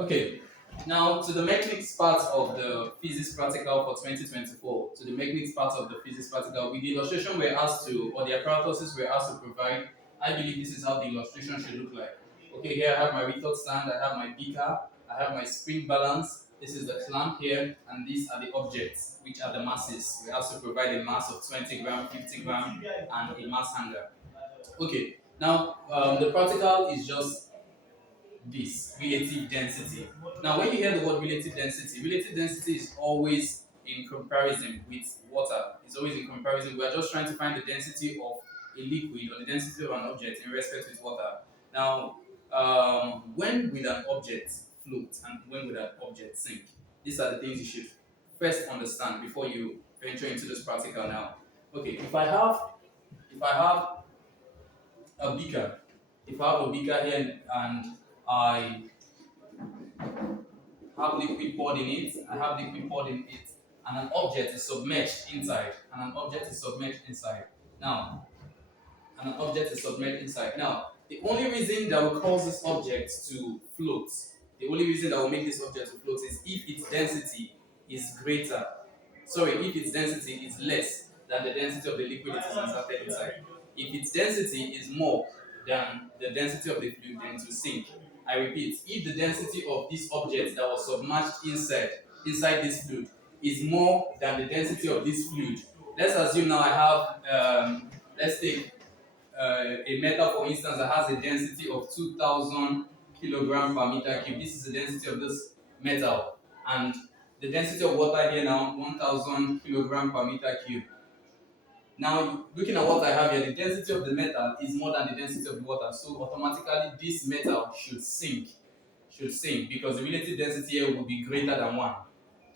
Okay, now to the mechanics part of the physics practical for 2024, to the mechanics part of the physics practical, with the illustration we're asked to, or the apparatuses we're asked to provide, I believe this is how the illustration should look like. Okay, here I have my retort stand, I have my beaker, I have my spring balance, this is the clamp here, and these are the objects, which are the masses. We have to provide a mass of 20 gram, 50 gram, and a mass hanger. Okay, now the practical is just this relative density. Now, when you hear the word relative density is always in comparison with water. It's always in comparison. We are just trying to find the density of a liquid or the density of an object in respect with water. Now, when will an object float and when will an object sink? These are the things you should first understand before you venture into this practical now. Okay, if I have a beaker, if I have a beaker here and I have liquid poured in it, and an object is submerged inside, Now, and an object is submerged inside. Now, the only reason that will cause this object to float, the only reason that will make this object to float is if its density is greater. Sorry, if its density is less than the density of the liquid it is inserted inside. If its density is more than the density of the fluid, then it will sink. I repeat, if the density of this object that was submerged inside this fluid is more than the density of this fluid, let's assume now I have, let's take a metal for instance that has a density of 2000 kilogram per meter cube. This is the density of this metal, and the density of water here now 1000 kilogram per meter cube. Now, looking at what I have here, the density of the metal is more than the density of the water, so automatically this metal should sink. Because the relative density here will be greater than 1.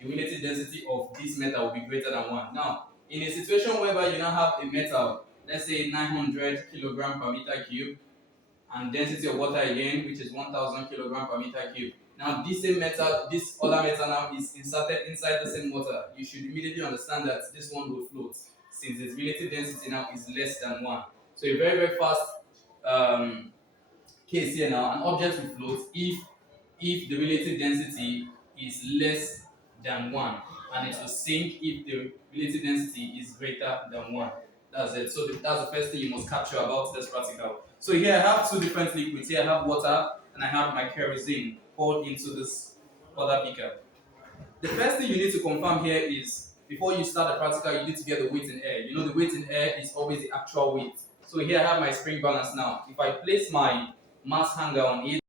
The relative density of this metal will be greater than 1. Now, in a situation whereby you now have a metal, let's say 900 kilogram per meter cube, and density of water again, which is 1000 kilogram per meter cube. Now, this same metal, this other metal now is inserted inside the same water. You should immediately understand that this one will float, since its relative density now is less than 1. So a very, very fast case here now, an object will float if the relative density is less than 1, and it will sink if the relative density is greater than 1. That's it. So that's the first thing you must capture about this practical. So here I have two different liquids. Here I have water and I have my kerosene poured into this other beaker. The first thing you need to confirm here is, before you start the practical, you need to get the weight in air. You know the weight in air is always the actual weight. So here I have my spring balance now. If I place my mass hanger on it,